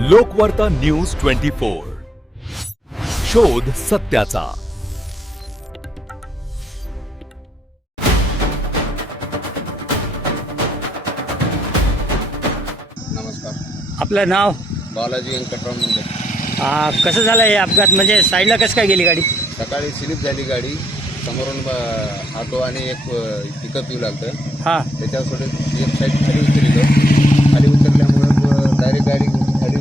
लोकवार्ता news 24 शोध सत्याचा। नमस्कार, आपलं नाव? बालाजी व्यंकटराव मुंडे. कसं झालं हे अपघात? म्हणजे साईडला कसं काय गेली गाडी? सकाळी स्लिप झाली गाडी, समोरून ऑटो आणि एक पिकअप येऊ लागतं. हां, त्याच्यावर एक साईड खाली उतरलो. खाली उतरल्यामुळं डायरेक्ट गाडी खाली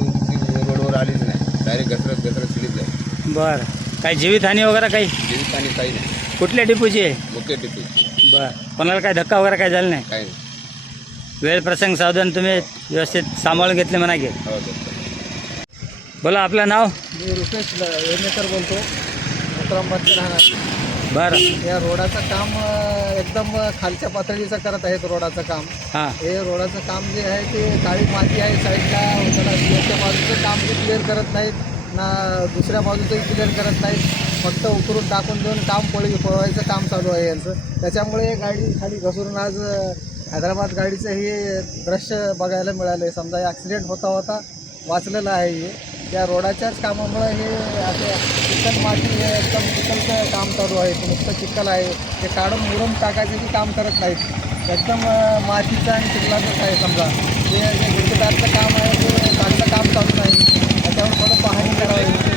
रोडवर आलीच नाही, डायरेक्ट घसरत स्लिप झाली. बरं. काही जीवितहानी वगैरे काही? जीवितहानी काही नाही. कुठल्या डिपोची आहे? मुख्य टिपी बरं. कोणाला काही धक्का वगैरे काही झालं नाही? काही नाही. वेळ प्रसंग सावधान तुम्ही व्यवस्थित सांभाळून घेतले म्हणा की. हो सर. बोला आपलं नाव? मी रुपेश वेणेकर बोलतो, उतरांबादचे राहणार. बरं. या रोडाचं काम एकदम खालच्या पातळीचं करत आहेत. रोडाचं काम, हां, हे रोडाचं काम जे आहे ते काळी माती आहे साईडला. त्याला एका बाजूचं काम जे क्लिअर करत नाहीत ना, दुसऱ्या बाजूचंही क्लिअर करत नाहीत. फक्त उकरून टाकून देऊन काम पळवायचं काम चालू आहे यांचं. त्याच्यामुळे गाडी खाली घसरून आज हैदराबाद गाडीचं हे दृश्य बघायला मिळालं. समजा ॲक्सिडेंट होता वाचलेलं आहे हे. त्या रोडाच्याच कामामुळे हे असं चिखल माती हे एकदम चिखलचं काम चालू आहे. नुसतं चिखल आहे, ते काढून मुरुम टाकायचं काम करत नाहीत. एकदम मातीचं आणि चिखलाचंच आहे. समजा ते जे गुंठेदारचं काम आहे ते चांगलं काम चालू नाही. त्याच्यावर थोडं पाहणी करावी,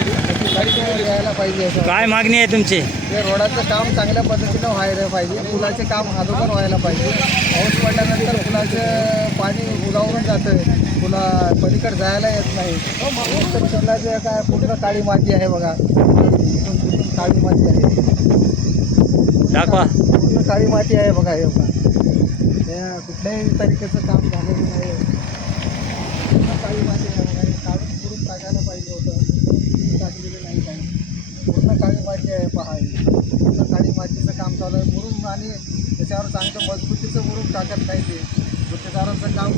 गाडी घ्यायला पाहिजे. काय मागणी आहे तुमची? ते रोडाचं काम चांगल्या पद्धतीनं व्हायला पाहिजे. पुलाचे काम अगोदर व्हायला पाहिजे. पाऊस पडल्यानंतर पुलाचं पाणी उलावून जातं, पुला पलीकडे जायला येत नाही. तर पुलाचे काय पूर्ण काळी माती आहे बघा, पूर्ण काळी माती आहे. दाखवा. पूर्ण काळी माती आहे बघा. हे बघा, त्या कुठल्याही तरीकेचं काम झालेलं नाही. पूर्ण काळी माती आहे बघा. हे काढून पुरून टाकायला पाहिजे होतं, टाकलेलं नाही काही. पूर्ण काळी माती आहे पहा. पूर्ण काळी मातीचं काम चालू आहे. मुरुम आणि त्याच्यावर चांगलं मजबूतीचं मुरुम टाकत नाही ते. गुत्तेदाराचं काम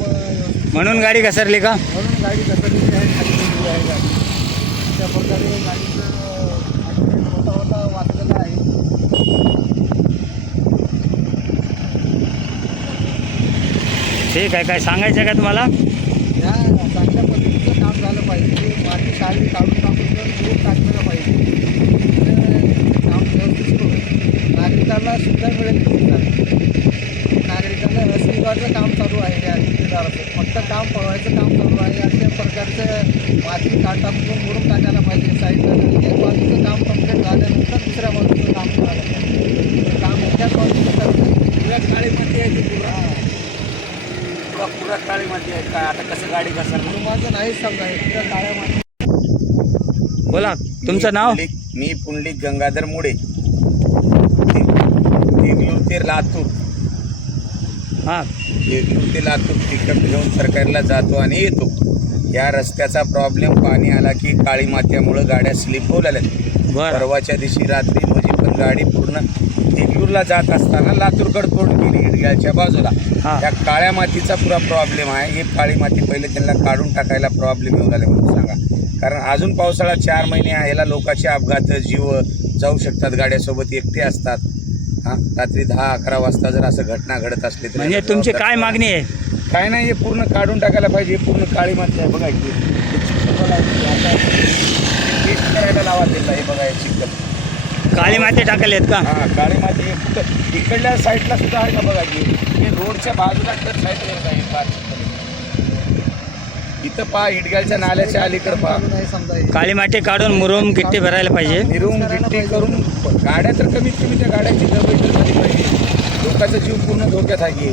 म्हणून गाडी घसरली का? म्हणून गाडी घसरलेली आहे, खाली गेलेली आहे गाडी. त्या प्रकारे गाडीचं ॲक्सिडेंट होता वाचलेलं आहे. ठीक आहे. काय सांगायचं का तुम्हाला? या चांगल्या पद्धतीचं काम झालं पाहिजे. माती काढून टाकून मुरुम टाकलेलं पाहिजे. काम व्यवस्थित करून नागरिकांना सुद्धा मिळेल. नागरिकांना रस्त्याचं काम चालू आहे. या ठेकेदाराचं फक्त काम पळवायचं काम चालू आहे. अशा प्रकारचं माती टाकून मुरुम टाकायला पाहिजे साईडला. एक बाजूचं काम कंप्लीट झाल्यानंतर दुसऱ्या बाजूचं काम करायला पाहिजे. काम एकाच बाजूचं करत पुऱ्या काळी माती आहे ती. पुरा काळी माती आहे. काय आता कसं गाडी घसरली? माझं नाही समजा पुऱ्या काळ्या माती. बोला तुमचं नाव? मी पुंडलिक गंगाधर मुडे, देगलूर ते लातूर. हां, देगलूर ते लातूर पिकअप घेऊन सरकारला जातो आणि येतो. या रस्त्याचा प्रॉब्लेम, पाणी आला की काळी मात्यामुळं गाड्या स्लिप होऊ लागल्या. बरं. परवाच्या दिवशी रात्री माझी पण गाडी पूर्ण देगलूरला जात असताना लातूरकडे तोंड केली इडग्याच्या बाजूला. हां. त्या काळ्या मातीचा पुरा प्रॉब्लेम आहे. ही काळी माती पहिले त्यांना काढून टाकायला प्रॉब्लेम येऊ लागले म्हणून सांगा. कारण अजून पावसाळा 4 महिने आहे. याला लोकांचे अपघात, जीव जाऊ शकतात. गाड्यासोबत एकटे असतात. हां, रात्री 10-11 वाजता जर असं घटना घडत असली तर म्हणजे तुमची काय मागणी आहे? काय नाही, हे पूर्ण काढून टाकायला पाहिजे. हे पूर्ण काळी माती आहे बघा. इथे टेस्ट करायला लावा त्याला. हे बघा, हे चिखल काळी माती टाकले आहेत का? हां, काळी माती हे कुठं इकडल्या साईडला सुद्धा आहे का बघा की. हे रोडच्या बाजूला तर साईडला आहे फार चिखल. इथं पहा, इडग्याच्या नाल्याच्या अलीकडे पहा. नाही समजा हे. काळी माती काढून मुरुम गिट्टी भरायला पाहिजे. निरुम गिट्टी करून गाड्या तर कमीत कमी त्या गाड्याची दबेट झाली पाहिजे. लोकांचा जीव पूर्ण धोक्यात आहे.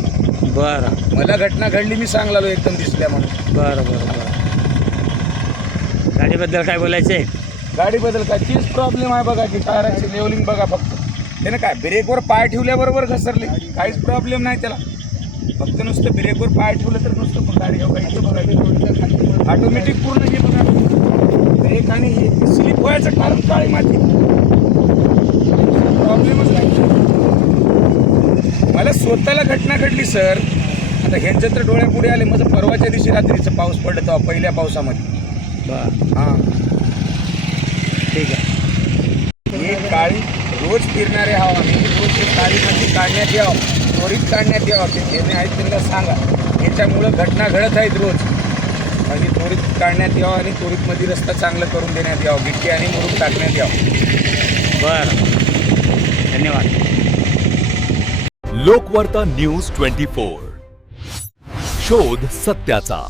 बरं मला घटना घडली, मी सांगलो एकदम दिसल्या म्हणून. बरं बरं बरं. गाडीबद्दल काय बोलायचं आहे? गाडीबद्दल काय तीच प्रॉब्लेम आहे बघा की. टायराची लेवलिंग बघा फक्त. त्यानं काय ब्रेकवर पाय ठेवल्याबरोबर घसरले, काहीच प्रॉब्लेम नाही त्याला. फक्त नुसतं ब्रेकवर पाय ठेवलं तर नुसतं गाडी बघा ऑटोमॅटिक पूर्ण हे बघा ब्रेक आणि हे स्लिप व्हायचं कारण काळी माती. प्रॉब्लेमच नाही. मला स्वतःला घटना घडली सर. आता ह्यांच्या तर डोळ्यापुढे आले. माझं परवाच्या दिवशी रात्रीचं पाऊस पडलं तेव्हा पहिल्या पावसामध्ये. बरं, हां, ठीक आहे. ही काळी रोज फिरणारे हवा. रोज हे काळी माती काढण्यात यावं, त्वरित काढण्यात यावं. ते आहेत त्यांना सांगा. याच्यामुळं घटना घडत आहेत रोज. आणि त्वरित काढण्यात यावं आणि त्वरित मध्ये रस्ता चांगलं करून देण्यात यावं, गिट्टी आणि मुरुम टाकण्यात यावं. बरं, धन्यवाद. लोकवार्ता न्यूज 24. शोध सत्याचा.